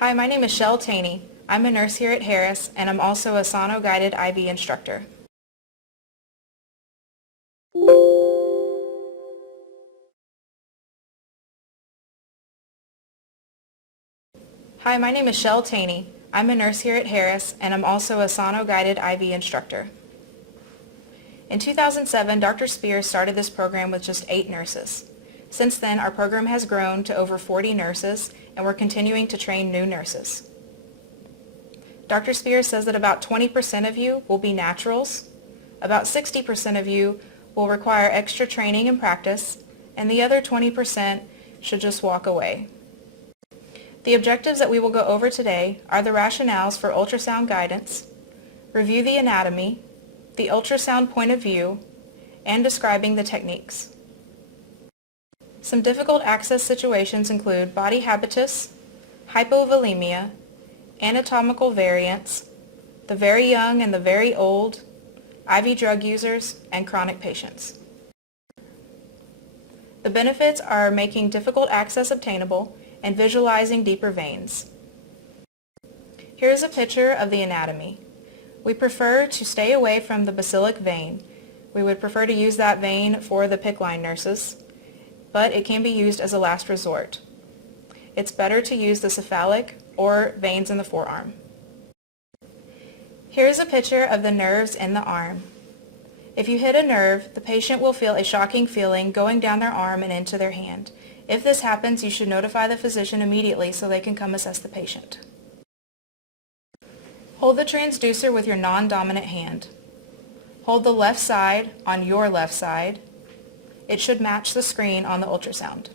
Hi, my name is Shell Taney. I'm a nurse here at Harris, and I'm also a sono-guided IV instructor. Hi, my name is Shell Taney. I'm a nurse here at Harris, and I'm also a sono-guided IV instructor. In 2007, Dr. Spears started this program with just 8 nurses. Since then, our program has grown to over 40 nurses, and we're continuing to train new nurses. Dr. Spears says that about 20% of you will be naturals, about 60% of you will require extra training and practice, and the other 20% should just walk away. The objectives that we will go over today are the rationales for ultrasound guidance, review the anatomy, the ultrasound point of view, and describing the techniques. Some difficult access situations include body habitus, hypovolemia, anatomical variants, the very young and the very old, IV drug users, and chronic patients. The benefits are making difficult access obtainable and visualizing deeper veins. Here is a picture of the anatomy. We prefer to stay away from the basilic vein. We would prefer to use that vein for the PICC line nurses, but it can be used as a last resort. It's better to use the cephalic or veins in the forearm. Here is a picture of the nerves in the arm. If you hit a nerve, the patient will feel a shocking feeling going down their arm and into their hand. If this happens, you should notify the physician immediately so they can come assess the patient. Hold the transducer with your non-dominant hand. Hold the left side on your left side. It should match the screen on the ultrasound.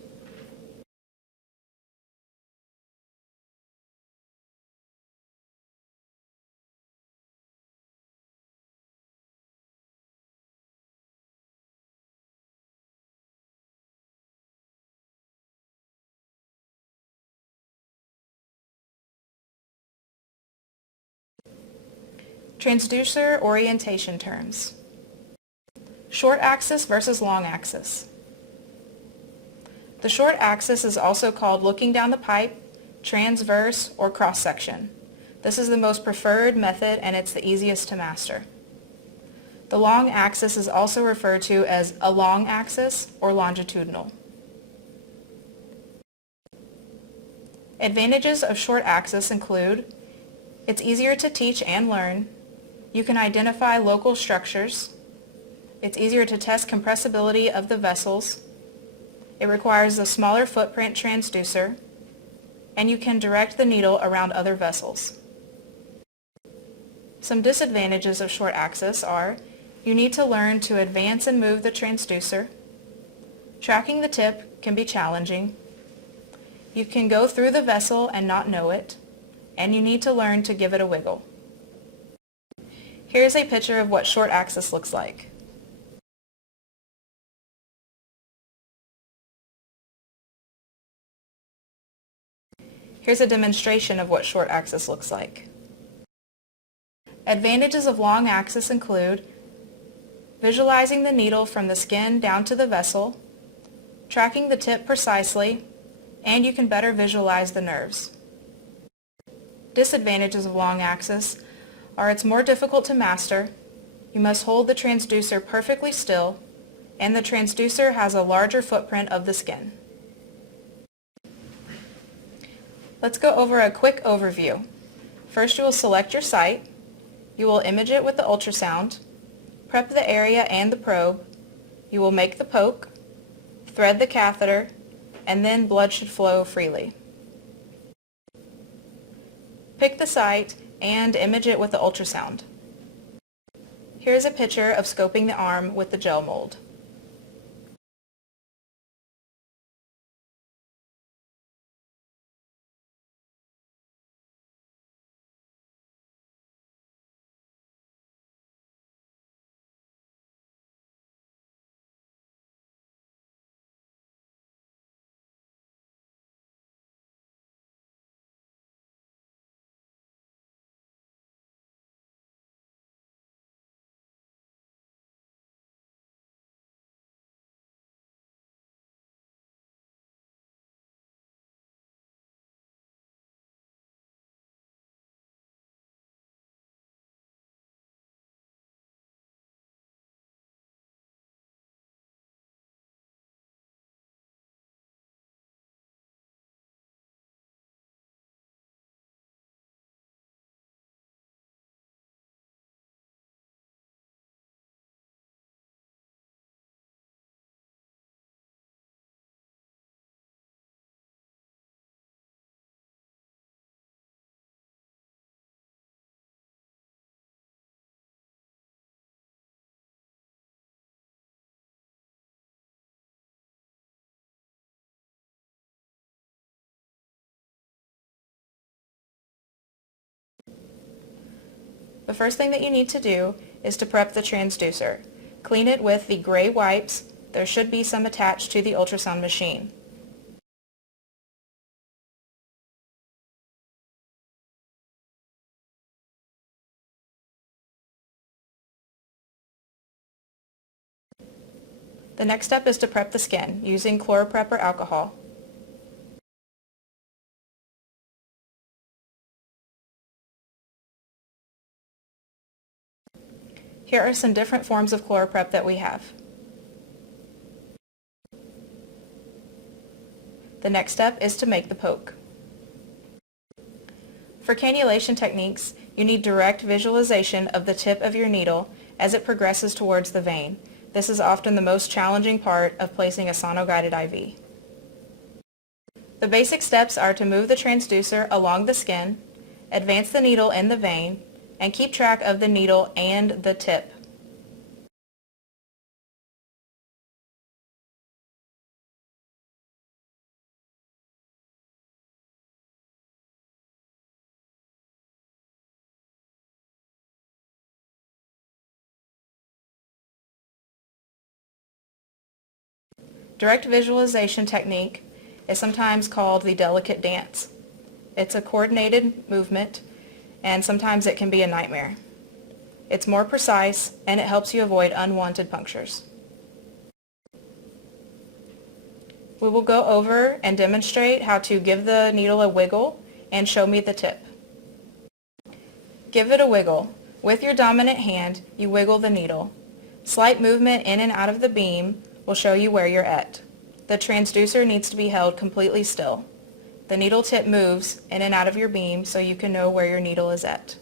Transducer orientation terms. Short axis versus long axis. The short axis is also called looking down the pipe, transverse, or cross-section. This is the most preferred method and it's the easiest to master. The long axis is also referred to as a long axis or longitudinal. Advantages of short axis include it's easier to teach and learn. You can identify local structures. It's easier to test compressibility of the vessels. It requires a smaller footprint transducer, and you can direct the needle around other vessels. Some disadvantages of short axis are you need to learn to advance and move the transducer. Tracking the tip can be challenging. You can go through the vessel and not know it, and you need to learn to give it a wiggle. Here's a picture of what short axis looks like. Here's a demonstration of what short axis looks like. Advantages of long axis include visualizing the needle from the skin down to the vessel, tracking the tip precisely, and you can better visualize the nerves. Disadvantages of long axis are it's more difficult to master, you must hold the transducer perfectly still, and the transducer has a larger footprint of the skin. Let's go over a quick overview. First, you will select your site. You will image it with the ultrasound, prep the area and the probe. You will make the poke, thread the catheter, and then blood should flow freely. Pick the site and image it with the ultrasound. Here's a picture of scoping the arm with the gel mold. The first thing that you need to do is to prep the transducer. Clean it with the gray wipes. There should be some attached to the ultrasound machine. The next step is to prep the skin using ChloraPrep or alcohol. Here are some different forms of ChloraPrep that we have. The next step is to make the poke. For cannulation techniques, you need direct visualization of the tip of your needle as it progresses towards the vein. This is often the most challenging part of placing a sono-guided IV. The basic steps are to move the transducer along the skin, advance the needle in the vein, and keep track of the needle and the tip. Direct visualization technique is sometimes called the delicate dance. It's a coordinated movement, and sometimes it can be a nightmare. It's more precise, and it helps you avoid unwanted punctures. We will go over and demonstrate how to give the needle a wiggle and show me the tip. Give it a wiggle. With your dominant hand, you wiggle the needle. Slight movement in and out of the beam will show you where you're at. The transducer needs to be held completely still. The needle tip moves in and out of your beam so you can know where your needle is at.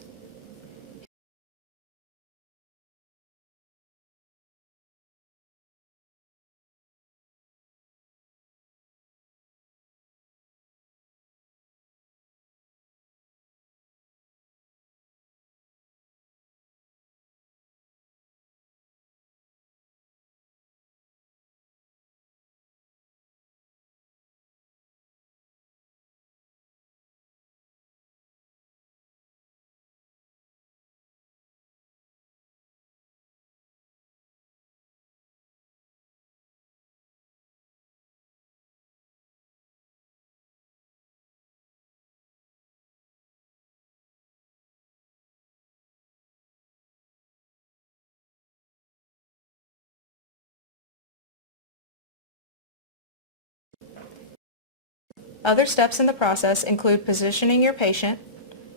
Other steps in the process include positioning your patient,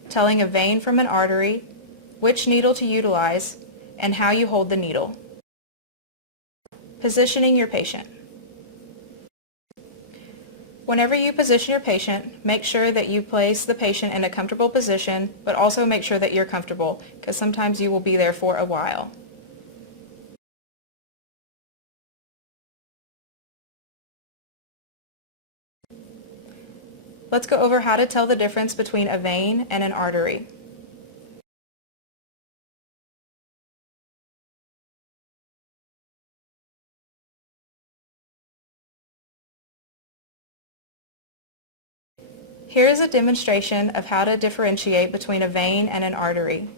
telling a vein from an artery, which needle to utilize, and how you hold the needle. Positioning your patient. Whenever you position your patient, make sure that you place the patient in a comfortable position, but also make sure that you're comfortable, because sometimes you will be there for a while. Let's go over how to tell the difference between a vein and an artery. Here is a demonstration of how to differentiate between a vein and an artery.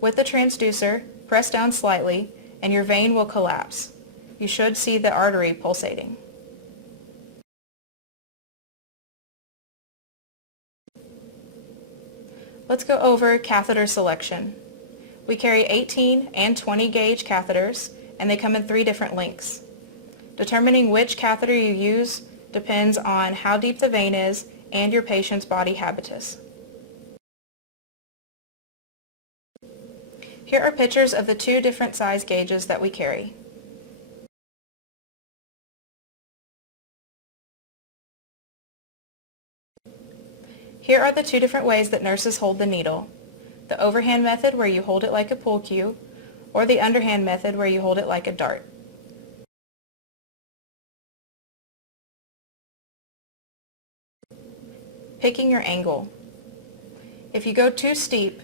With the transducer, press down slightly and your vein will collapse. You should see the artery pulsating. Let's go over catheter selection. We carry 18 and 20 gauge catheters, and they come in 3 different lengths. Determining which catheter you use depends on how deep the vein is and your patient's body habitus. Here are pictures of the 2 different size gauges that we carry. Here are the 2 different ways that nurses hold the needle. The overhand method, where you hold it like a pool cue, or the underhand method, where you hold it like a dart. Picking your angle. If you go too steep,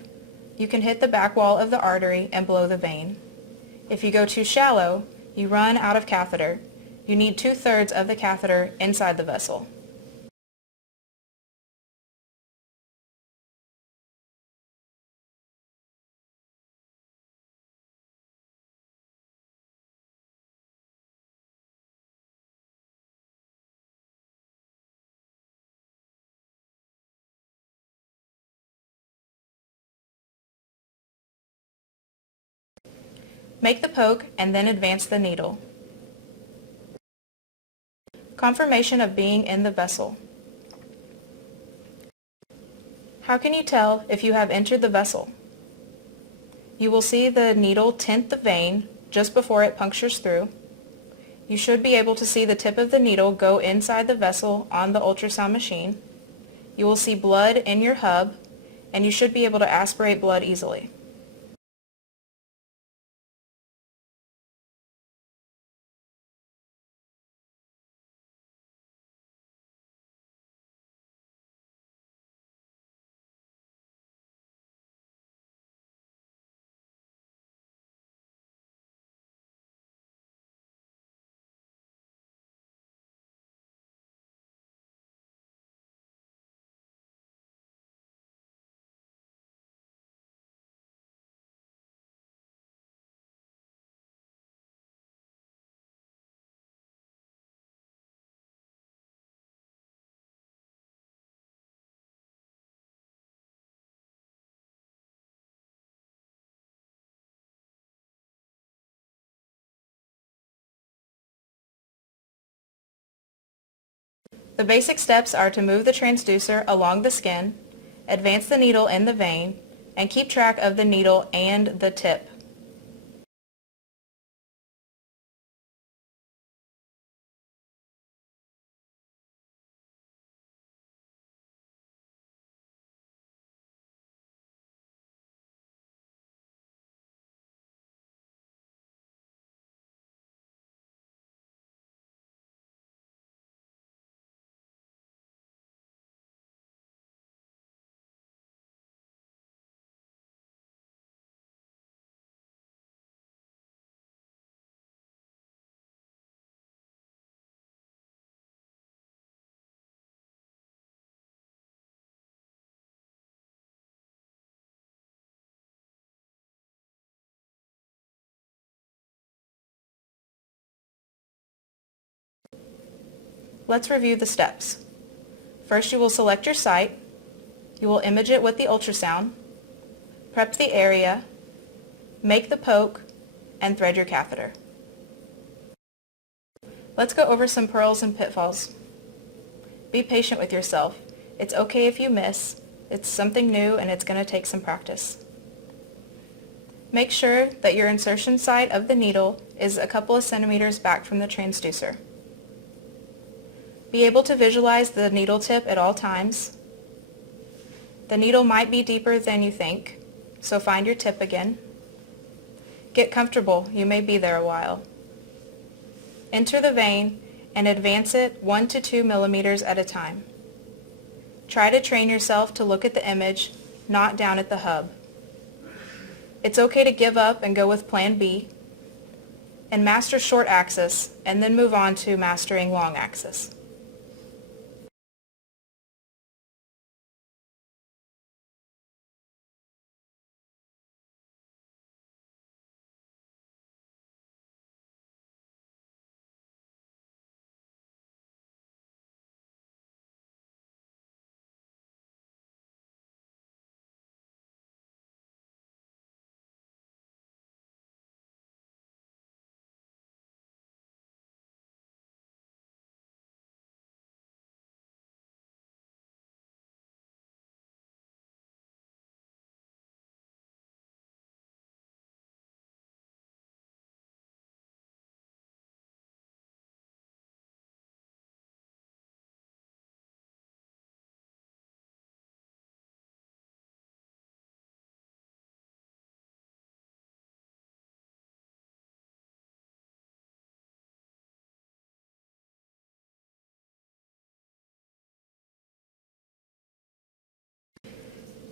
you can hit the back wall of the artery and blow the vein. If you go too shallow, you run out of catheter. You need 2/3 of the catheter inside the vessel. Make the poke and then advance the needle. Confirmation of being in the vessel. How can you tell if you have entered the vessel? You will see the needle tint the vein just before it punctures through. You should be able to see the tip of the needle go inside the vessel on the ultrasound machine. You will see blood in your hub, and you should be able to aspirate blood easily. The basic steps are to move the transducer along the skin, advance the needle in the vein, and keep track of the needle and the tip. Let's review the steps. First, you will select your site. You will image it with the ultrasound, prep the area, make the poke, and thread your catheter. Let's go over some pearls and pitfalls. Be patient with yourself. It's okay if you miss. It's something new and it's going to take some practice. Make sure that your insertion site of the needle is a couple of centimeters back from the transducer. Be able to visualize the needle tip at all times. The needle might be deeper than you think, so find your tip again. Get comfortable, you may be there a while. Enter the vein and advance it 1 to 2 millimeters at a time. Try to train yourself to look at the image, not down at the hub. It's okay to give up and go with plan B, and master short axis, and then move on to mastering long axis.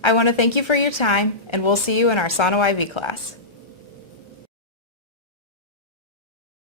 I want to thank you for your time, and we'll see you in our Sono IV class.